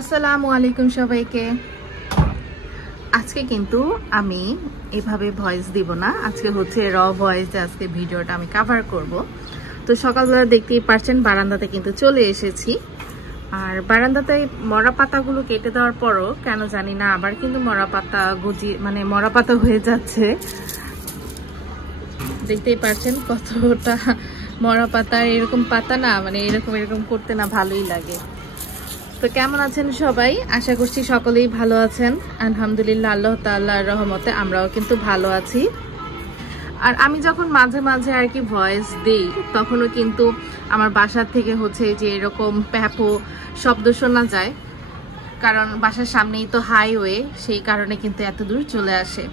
আসসালামু আলাইকুম সবাইকে। আজকে কিন্তু আমি এভাবে ভয়েস দিব না, আজকে হচ্ছে র ভয়েস আজকে ভিডিওটা আমি কভার করব। তো সকালবেলা দেখতেই পারছেন বারান্দাতে কিন্তু চলে এসেছি। আর বারান্দাতে মরা পাতাগুলো কেটে দেওয়ার পরও কেন জানি না আবার কিন্তু মরা পাতা মরা পাতা হয়ে যাচ্ছে। দেখতেই পারছেন কতটা মরা পাতা, এরকম পাতা না এরকম করতে না ভালোই লাগে। তো কেমন আছেন সবাই? আশা করছি সকলেই ভালো আছেন। আলহামদুলিল্লাহ, আল্লাহ তাআলার রহমতে আমরাও কিন্তু ভালো আছি। আর আমি যখন মাঝে মাঝে আর কি ভয়েস দেই তখনও কিন্তু আমার বাসার থেকে হচ্ছে যে এরকম প্যাপো শব্দ শোনা যায়, কারণ বাসার সামনেই তো হাইওয়ে, সেই কারণে কিন্তু এত দূর চলে আসে।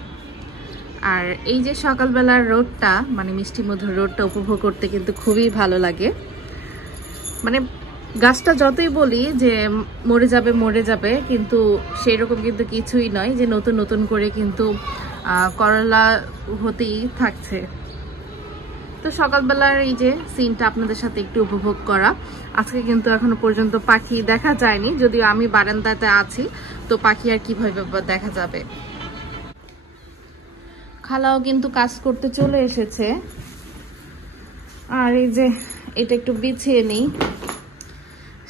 আর এই যে সকালবেলার রোদটা মিষ্টি মধুর রোদটা উপভোগ করতে কিন্তু খুবই ভালো লাগে। গাছটা যতই বলি যে মরে যাবে কিন্তু সেই রকম কিন্তু কিছুই নয়, যে নতুন নতুন করে কিন্তু করলা হতেই থাকছে। তো সকালবেলার এই যে সিনটা আপনাদের সাথে একটু উপভোগ করা। আজকে কিন্তু এখনো পর্যন্ত পাখি দেখা যায়নি, যদিও আমি বারান্দাতে আছি, তো পাখি আর কিভাবে দেখা যাবে। খালাও কিন্তু কাজ করতে চলে এসেছে। আর এই যে এটা একটু বিছিয়ে নেই,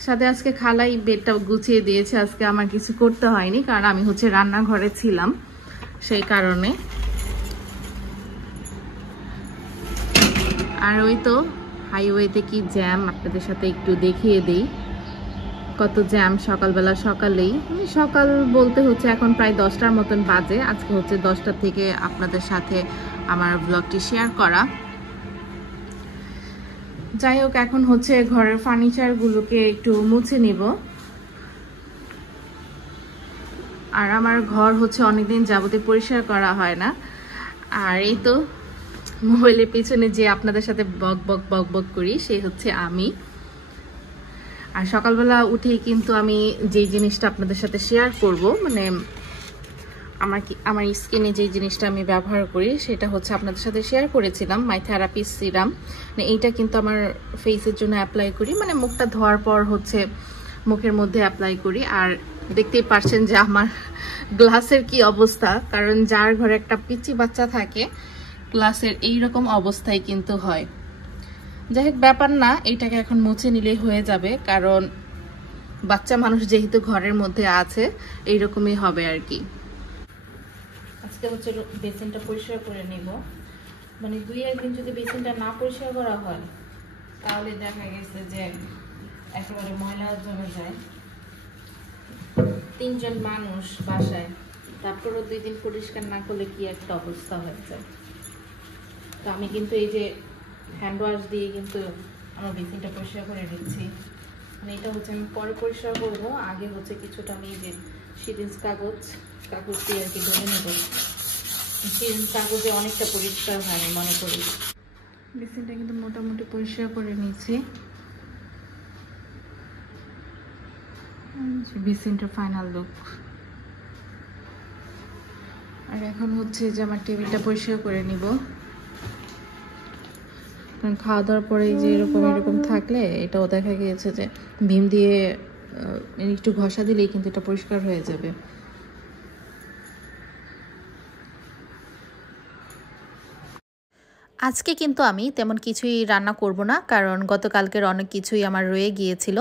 সাথে আজকে খালাই বেডটা গুছিয়ে দিয়েছে, আজকে আমার কিছু করতে হয়নি, কারণ আমি হচ্ছে রান্নাঘরে ছিলাম সেই কারণে। আর ওই তো হাইওয়েতে কি জ্যাম, আপনাদের সাথে একটু দেখিয়ে দেই কত জ্যাম সকালবেলা। সকাল বলতে হচ্ছে এখন প্রায় 10টার মতন বাজে। আজকে হচ্ছে 10টা থেকে আপনাদের সাথে আমার ব্লগটি শেয়ার করা। যাই হোক, এখন হচ্ছে ঘরের ফার্নিচারগুলোকে একটু মুছে নিব। আর আমার ঘর হচ্ছে অনেকদিন যাবতীয় পরিষ্কার করা হয় না। আর এই তো মোবাইলের পিছনে যে আপনাদের সাথে বক বক করি সেই হচ্ছে আমি। আর সকালবেলা উঠেই কিন্তু আমি যে জিনিসটা আপনাদের সাথে শেয়ার করব, আমার স্কিনে যে জিনিসটা আমি ব্যবহার করি সেটা হচ্ছে আপনাদের সাথে শেয়ার করেছিলাম, মাই থেরাপি সিরাম। এইটা কিন্তু আমার ফেসের জন্য অ্যাপ্লাই করি, মুখটা ধোয়ার পর হচ্ছে মুখের মধ্যে অ্যাপ্লাই করি। আর দেখতেই পারছেন যে আমার গ্লাসের কি অবস্থা, কারণ যার ঘরে একটা পিচ্চি বাচ্চা থাকে গ্লাসের এইরকম অবস্থায় কিন্তু হয়। যাই হোক, ব্যাপার না, এইটাকে এখন মুছে নিলেই হয়ে যাবে, কারণ বাচ্চা মানুষ যেহেতু ঘরের মধ্যে আছে এইরকমই হবে আর কি। আজকে হচ্ছে বেসিনটা পরিষ্কার করে নিব। 2 দিন যদি বেসিনটা না পরিষ্কার করা হয় তাহলে দেখা গেছে যে একেবারে ময়লা জমে যায়। 3 জন মানুষ বাসায়, তারপরও 2 দিন পরিষ্কার না করলে কি একটা অবস্থা হয়ে যায়। তো আমি কিন্তু এই যে হ্যান্ড ওয়াশ দিয়ে কিন্তু আমার বেসিনটা পরিষ্কার করে নিচ্ছি। এটা হচ্ছে আমি পরে পরিষ্কার করবো, আগে হচ্ছে কিছুটা আমি এই যে সিরিঞ্জ কাগজ দিয়ে আর কি ধরে নেব। সিরিঞ্জ কাগজে অনেকটা পরিষ্কার হয় আমি মনে করি। বেসিনটা কিন্তু মোটামুটি পরিষ্কার করে নিয়েছি। বেসিনটা ফাইনাল লুক। আর এখন হচ্ছে যে আমার টেবিলটা পরিষ্কার করে নিব, কারণ খাওয়া দাওয়ার পরে যে এরকম থাকলে এটাও দেখা গিয়েছে যে ভীম দিয়ে একটু ঘষা দিলেই কিন্তু এটা পরিষ্কার হয়ে যাবে। আজকে কিন্তু আমি তেমন কিছুই রান্না করব না, কারণ গতকালকের অনেক কিছুই আমার রয়ে গিয়েছিল।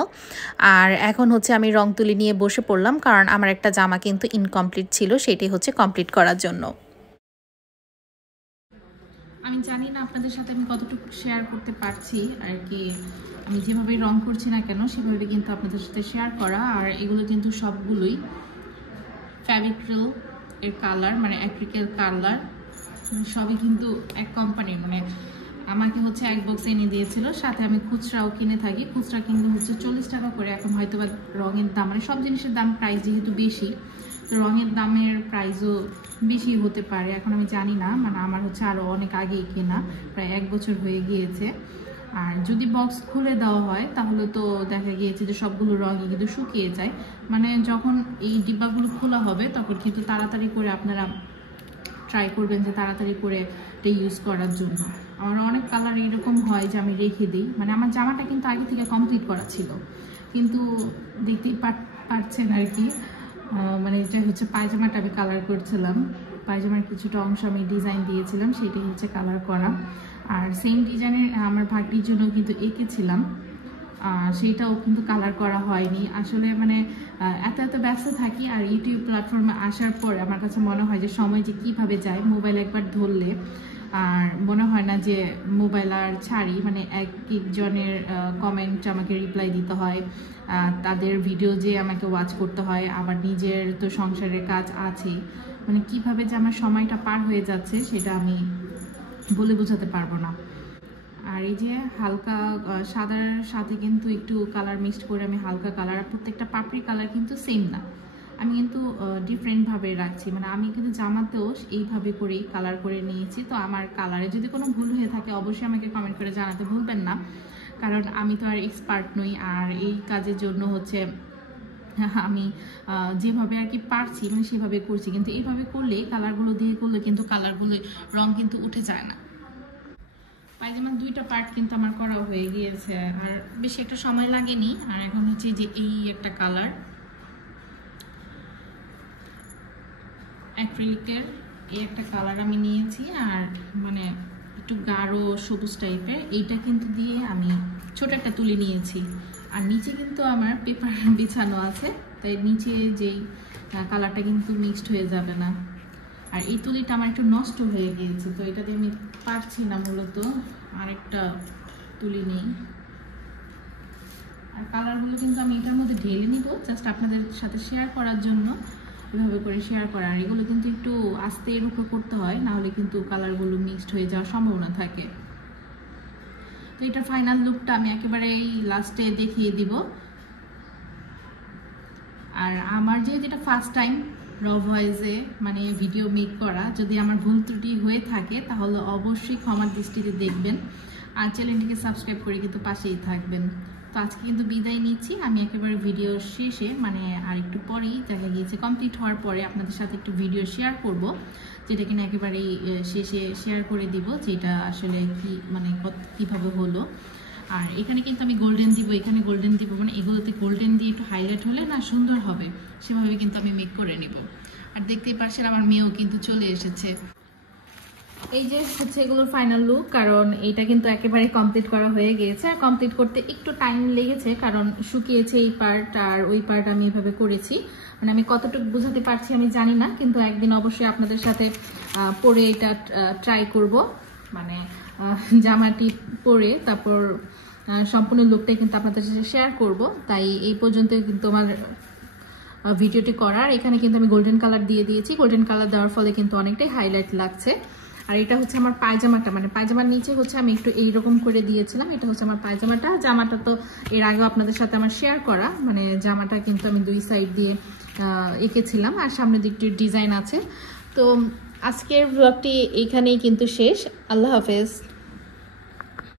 আর এখন হচ্ছে আমি রং তুলি নিয়ে বসে পড়লাম, কারণ আমার একটা জামা কিন্তু ইনকমপ্লিট ছিল, সেটি হচ্ছে কমপ্লিট করার জন্য। আমি জানি না আপনাদের সাথে আমি কতটুকু শেয়ার করতে পারছি আর কি। আমি যেভাবে রং করছি না কেন সেভাবে কিন্তু আপনাদের সাথে শেয়ার করা। আর এগুলো কিন্তু সবগুলোই ফেভিক্রিল এর কালার, অ্যাক্রিলিক কালার, সবই কিন্তু এক কোম্পানির। আমাকে হচ্ছে এক বক্স এনে দিয়েছিল, সাথে আমি খুচরাও কিনে থাকি। খুচরা কিন্তু হচ্ছে 40 টাকা করে। এখন হয়তো বা রঙের দাম সব জিনিসের দাম প্রাইস যেহেতু বেশি, তো রঙের দামের প্রাইসও বেশি হতে পারে। এখন আমি জানি না, আমার হচ্ছে আরও অনেক আগেই কেনা, প্রায় 1 বছর হয়ে গিয়েছে। আর যদি বক্স খুলে দেওয়া হয় তাহলে তো দেখা গিয়েছে যে সবগুলো রঙই কিন্তু শুকিয়ে যায়। যখন এই ডিব্বাগুলো খোলা হবে তখন কিন্তু তাড়াতাড়ি করে আপনারা ট্রাই করবেন যে তাড়াতাড়ি করে এটা ইউজ করার জন্য। আমার অনেক কালার এরকম হয় যে আমি রেখে দিই, আমার জামাটা কিন্তু আগে থেকে কমপ্লিট করা ছিল, কিন্তু দেখতেই পারছেন আর কি, মানে এটা হচ্ছে পায়জামাটা আমি কালার করছিলাম, পায়জামার কিছুটা অংশ আমি ডিজাইন দিয়েছিলাম, সেটাই হচ্ছে কালার করা। আর সেম ডিজাইনের আমার ভাগ্নির জন্য কিন্তু এঁকেছিলাম, সেইটাও কিন্তু কালার করা হয়নি আসলে। মানে এত ব্যস্ত থাকি, আর ইউটিউব প্ল্যাটফর্মে আসার পর আমার কাছে মনে হয় যে সময় যে কীভাবে যায়, মোবাইল একবার ধরলে আর মনে হয় না যে মোবাইল আর ছাড়ি। মানে একজনের কমেন্ট আমাকে রিপ্লাই দিতে হয়, তাদের ভিডিও যে আমাকে ওয়াচ করতে হয়, আবার নিজের তো সংসারের কাজ আছে, মানে কিভাবে যে আমার সময়টা পার হয়ে যাচ্ছে সেটা আমি বলে বোঝাতে পারবো না। আর এই যে হালকা সাদার সাথে কিন্তু একটু কালার মিক্সড করে আমি হালকা কালার, আর প্রত্যেকটা পাপড়ি কালার কিন্তু সেম না, আমি কিন্তু ডিফারেন্টভাবে রাখছি। মানে আমি কিন্তু জামাতেও এইভাবে করেই কালার করে নিয়েছি। তো আমার কালারে যদি কোনো ভুল হয়ে থাকে অবশ্যই আমাকে কমেন্ট করে জানাতে ভুলবেন না, কারণ আমি তো আর এক্সপার্ট নই। আর এই কাজের জন্য হচ্ছে আমি যেভাবে আর কি পারছি মানে সেভাবে করছি, কিন্তু এইভাবে করলে কালারগুলো দিয়ে করলে কিন্তু কালারগুলো রং কিন্তু উঠে যায় না। পায়জামার দুইটা পার্ট কিন্তু আমার করা হয়ে গিয়েছে, আর বেশি একটা সময় লাগেনি। আর এখন হচ্ছে যে এই একটা কালার অ্যাক্রিলিকের, এই একটা কালার আমি নিয়েছি, আর মানে একটু গাঢ় সবুজ টাইপের, এইটা কিন্তু দিয়ে আমি ছোট একটা তুলি নিয়েছি। আর নিচে কিন্তু আমার পেপার বিছানো আছে, তাই নিচে যেই কালারটা কিন্তু মিক্সড হয়ে যাবে না। আর এই তুলিটা আমার একটু নষ্ট হয়ে গিয়েছে, তো এটা দিয়ে আমি পারছি না, মূলত আরেকটা তুলি নেই। আর কালারগুলো কিন্তু আমি এটার মধ্যে ঢেলে নিব জাস্ট আপনাদের সাথে শেয়ার করার জন্য, এভাবে করে শেয়ার করা। আর এগুলো কিন্তু একটু আস্তে রূপে করতে হয়, নাহলে কিন্তু কালারগুলো মিক্সড হয়ে যাওয়ার সম্ভাবনা থাকে। তো এটা ফাইনাল লুকটা আমি একেবারে এই লাস্টে দেখিয়ে দিব। আর আমার যেটা ফার্স্ট টাইম র ভয়েসে মানে ভিডিও মেক করা, যদি আমার ভুল ত্রুটি হয়ে থাকে তাহলে অবশ্যই ক্ষমার দৃষ্টিতে দেখবেন, আর চ্যানেলটিকে সাবস্ক্রাইব করে কিন্তু পাশেই থাকবেন। তো আজকে কিন্তু বিদায় নিচ্ছি আমি একেবারে ভিডিও শেষে, মানে আর একটু পরেই দেখা গিয়েছে কমপ্লিট হওয়ার পরে আপনাদের সাথে একটু ভিডিও শেয়ার করব, যেটা কিনা একেবারেই শেষে শেয়ার করে দিব, যেটা আসলে কি মানে কীভাবে হলো। আর এখানে কিন্তু আমি গোল্ডেন দিব, এখানে গোল্ডেন দিব, মানে এগুলোতে গোল্ডেন দিয়ে একটু হাইলাইট হলে না সুন্দর হবে, সেভাবে কিন্তু আমি মেক করে নিব। আর দেখতেই পাচ্ছেন আমার মেয়েও কিন্তু চলে এসেছে। এই যে হচ্ছে এগুলোর ফাইনাল লুক, কারণ এটা কিন্তু একেবারে কমপ্লিট করা হয়ে গিয়েছে। আর কমপ্লিট করতে একটু টাইম লেগেছে, কারণ শুকিয়েছে এই পার্ট আর ওই পার্ট আমি এভাবে করেছি। মানে আমি কতটুকু বোঝাতে পারছি আমি জানি না, কিন্তু একদিন অবশ্যই আপনাদের সাথে পরে এটা ট্রাই করব, মানে জামাটি পরে তারপর সম্পূর্ণ লুকটাই কিন্তু আপনাদের সাথে শেয়ার করব। তাই এই পর্যন্ত কিন্তু আমার ভিডিওটি করার। এখানে কিন্তু আমি গোল্ডেন কালার দিয়ে দিয়েছি, গোল্ডেন কালার দেওয়ার ফলে কিন্তু অনেকটাই হাইলাইট লাগছে। আর এটা হচ্ছে আমার পায়জামাটা, মানে পায়জামার নিচে হচ্ছে আমি একটু এইরকম করে দিয়েছিলাম, এটা হচ্ছে আমার পায়জামাটা। জামাটা তো এর আগেও আপনাদের সাথে আমার শেয়ার করা, মানে জামাটা কিন্তু আমি দুই সাইড দিয়ে এঁকেছিলাম, আর সামনের দিকটির ডিজাইন আছে। তো আজকের ব্লগটি এইখানেই কিন্তু শেষ। আল্লাহ হাফেজ।